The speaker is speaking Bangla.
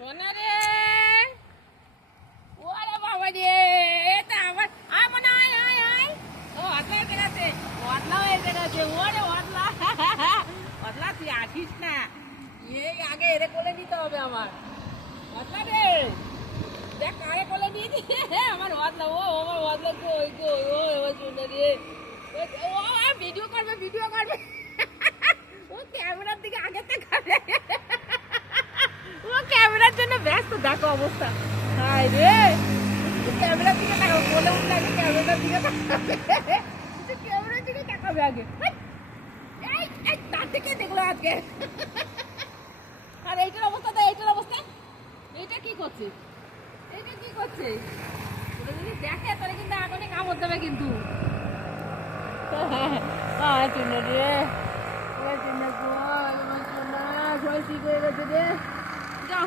সোনা রে, ওরে বাবা রে, এটা আমার মনে হয় ও অদলা হয়ে গেছে, অদলা হয়ে গেছে, ওরে অদলা অদলা তুই আসিস না, এই আগে এরে কোলে নিতে হবে আমার। অদলা রে, দেখ কারে কোলে নিয়ে দিচ্ছে আমার অদলা, ও আমার অদলা তো ওই তো ও এবার সোনা রে, ও ভিডিও করবে ও ক্যামেরার দিকে আগে তাকাবে, ও ক্যামেরার জন্য ব্যস্ত, দেখো অবস্থা। হায় রে, ক্যামেরার দিকে তাকাবো, বলে উঠলে আগে ক্যামেরার দিকে তাকাবে, ক্যামেরার দিকে তাকাবে আগে। এই তার দিকে দেখলো আজকে। আর এইটার অবস্থা তো, এইটার অবস্থা, এইটা কি করছে, ওটা যদি দেখে তাহলে কিন্তু আগুনে কামড় দেবে কিন্তু। চুনা রে, চুনা গো, ঠিক হয়ে গেছে রে, যাও।